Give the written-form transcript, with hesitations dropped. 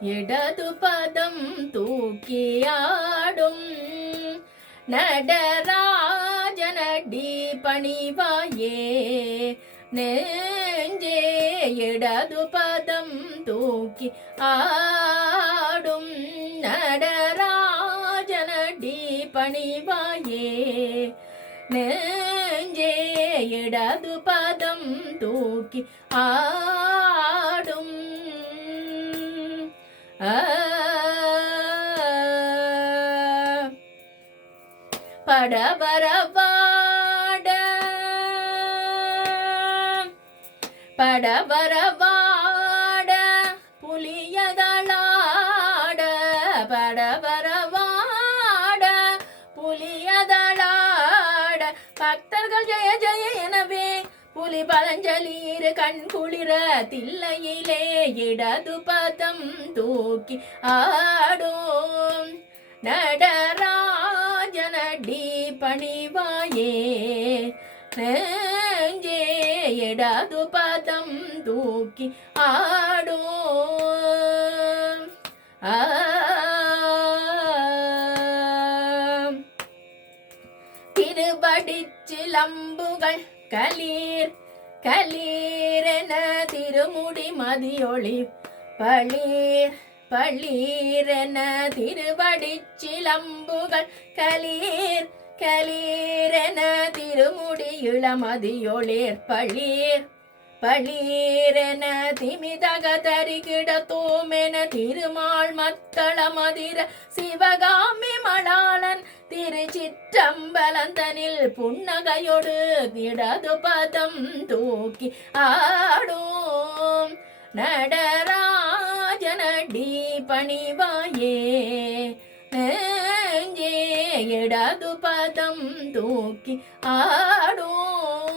இடது பதம் தூக்கியாடும் நடராஜனடி பணிவாயே நெஞ்சே. இடது பதம் தூக்கி ஆடும் நடராஜனடி பணிவாயே நெஞ்சே. இடது பதம் தூக்கி ஆடும் படவரவாட படவரவாட புலியதளாட படவரவாட புலியதளாட பக்தர்கள் ஜெய ஜெய எனவே புலி பதஞ்சலீர் கண் குளிர தில்லையிலே இடது பதம் தூக்கி ஆடும் நடராஜனடி பணிவாயே நெஞ்சே. இடது பதம் தூக்கி ஆடும் திருவடிச்சிலம்புகள் கலீர் கலீரென திருமுடி மதியொளி பளீர் பளீரென திருவடிச்சிலம்புகள் கலீர் கலீரென திருமுடி இளமதியொளிர் பளீர் பளீரென திமிதக தரிகிடத்தோமென திருமால் மத்தள மதிர சிவகாமி மணாளன் திருச்சிற்றம்பலந்தனில் புன்னகையொடு இடது பதம் தூக்கி ஆடும் நடராஜனடி பணிவாயே நெஞ்சே. இடது பதம் தூக்கி ஆடும்